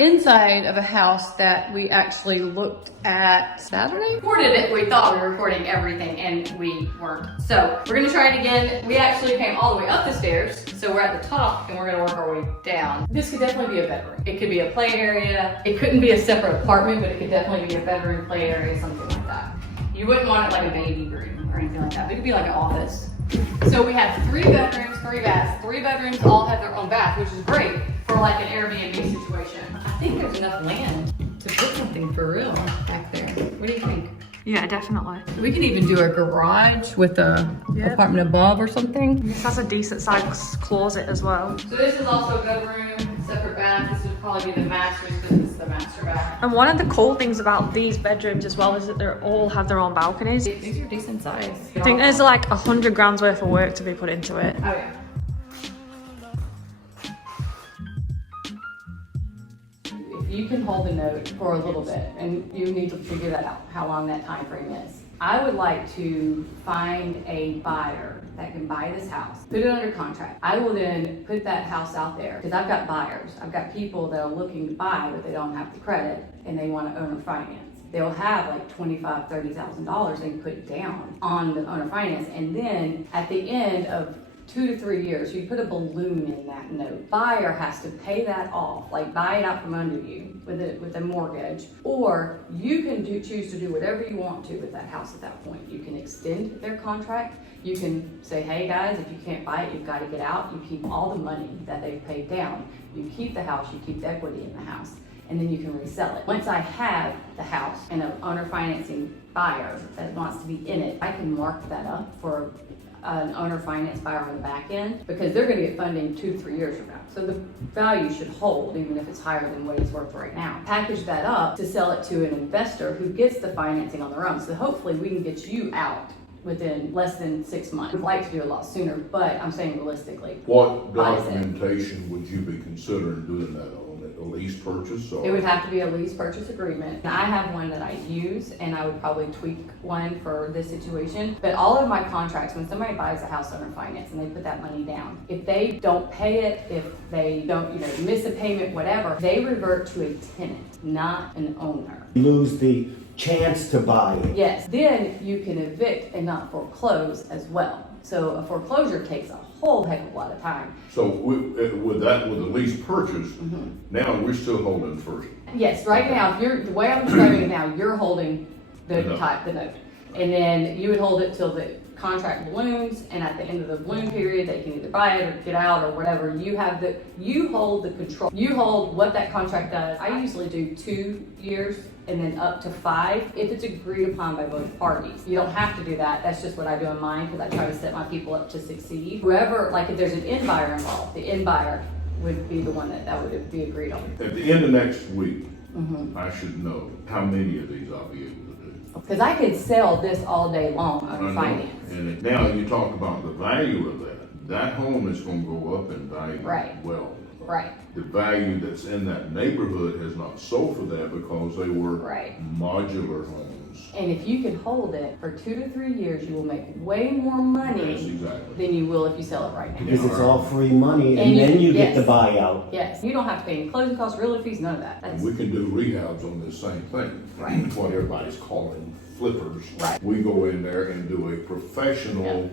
inside of a house that we actually looked at Saturday. Recorded it. We thought we were recording everything and we weren't. So we're gonna try it again. We actually came all the way up the stairs. So we're at the top and we're gonna work our way down. This could definitely be a bedroom. It could be a play area. It couldn't be a separate apartment, but it could definitely be a bedroom, play area, something like that. You wouldn't want it like a baby room or anything like that. It could be like an office. So we have 3 bedrooms, 3 baths. 3 bedrooms all have their own bath, which is great for like an Airbnb situation. I think there's enough land to put something for real back there. What do you think? Yeah, definitely. We could even do a garage with a apartment above or something. This has a decent sized closet as well. So this is also a bedroom, separate bath. This would probably be the master because it's the master bath. And one of the cool things about these bedrooms as well is that they all have their own balconies. These are decent size. I think there's like 100 grams worth of work to be put into it. Oh yeah. If you can hold the note for a little bit, and you need to figure that out, how long that time frame is. I would like to find a buyer that can buy this house, put it under contract. I will then put that house out there because I've got buyers. I've got people that are looking to buy, but they don't have the credit and they want to owner finance. They'll have like $25,000, $30,000 they can put down on the owner finance. And then at the end of 2 to 3 years, you put a balloon in that note. Buyer has to pay that off, like buy it out from under you with a mortgage, or you can choose to do whatever you want to with that house at that point. You can extend their contract. You can say, hey guys, if you can't buy it, you've got to get out. You keep all the money that they've paid down. You keep the house, you keep the equity in the house, and then you can resell it. Once I have the house and an owner financing buyer that wants to be in it, I can mark that up for an owner finance buyer on the back end because they're going to get funding 2 to 3 years from now. So the value should hold even if it's higher than what it's worth right now. Package that up to sell it to an investor who gets the financing on their own. So hopefully we can get you out within less than 6 months. We'd like to do a lot sooner, but I'm saying realistically. What documentation would you be considering doing that on? A lease purchase? Or? It would have to be a lease purchase agreement. I have one that I use and I would probably tweak one for this situation. But all of my contracts, when somebody buys a house under finance and they put that money down, if they don't pay it, if they don't, miss a payment, whatever, they revert to a tenant, not an owner. You lose the chance to buy it. Yes, then you can evict and not foreclose as well. So a foreclosure takes a whole heck of a lot of time. So with the lease purchase, now we're still holding first. Yes, right now, the way I'm describing it now, you're holding the note. And then you would hold it till the contract balloons, and at the end of the balloon period, they can either buy it or get out or whatever. You hold the control. You hold what that contract does. I usually do 2 years and then up to 5 if it's agreed upon by both parties. You don't have to do that. That's just what I do in mine because I try to set my people up to succeed. Whoever, like if there's an end buyer involved, the end buyer would be the one that would be agreed on. At the end of next week, I should know how many of these I'll be able to do. Because I could sell this all day long on finance. And now you talk about the value of that. That home is going to go up in value. Right. Well. Right. The value that's in that neighborhood has not sold for that because they were modular homes. And if you can hold it for 2 to 3 years, you will make way more money than you will if you sell it right now. Because it's all free money and then you get the buyout. Yes, you don't have to pay any closing costs, realtor fees, none of that. We can do rehabs on this same thing. Right. What everybody's calling flippers. Right. We go in there and do a professional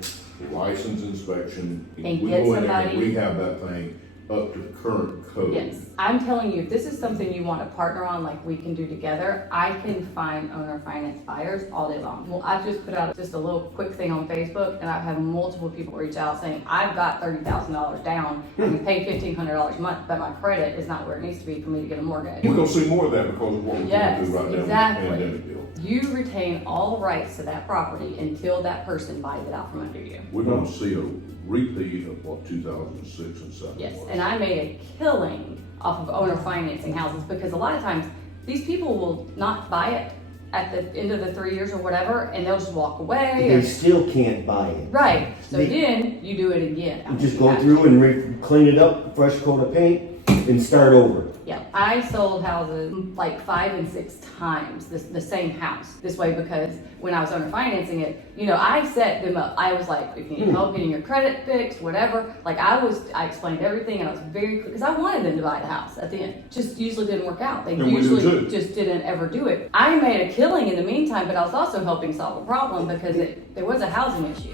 license inspection. And we get go in there and somebody. rehab that thing up to current code. Yes, I'm telling you, if this is something you want to partner on, like we can do together, I can find owner finance buyers all day long. Well, I just put out just a little quick thing on Facebook, and I've had multiple people reach out saying, I've got $30,000 down, I can pay $1,500 a month, but my credit is not where it needs to be for me to get a mortgage. We're gonna see more of that because of what we're gonna do right now. Exactly. You retain all rights to that property until that person buys it out from under you. We're gonna see a repeat of what 2006 and 7 Yes, was. and I made a killing off of owner financing houses because a lot of times these people will not buy it at the end of the 3 years or whatever, and they'll just walk away. They still can't buy it. Right. So then you do it again. You just go through and clean it up, fresh coat of paint, and start over. Yeah, I sold houses like 5 and 6 times the same house this way, because when I was owner financing it, I set them up. I was like, if you need help getting your credit fixed, whatever, like I explained everything, and I was very, because I wanted them to buy the house at the end. Just usually didn't work out. They And we do usually too. just didn't ever do it. I made a killing in the meantime, but I was also helping solve a problem because there was a housing issue.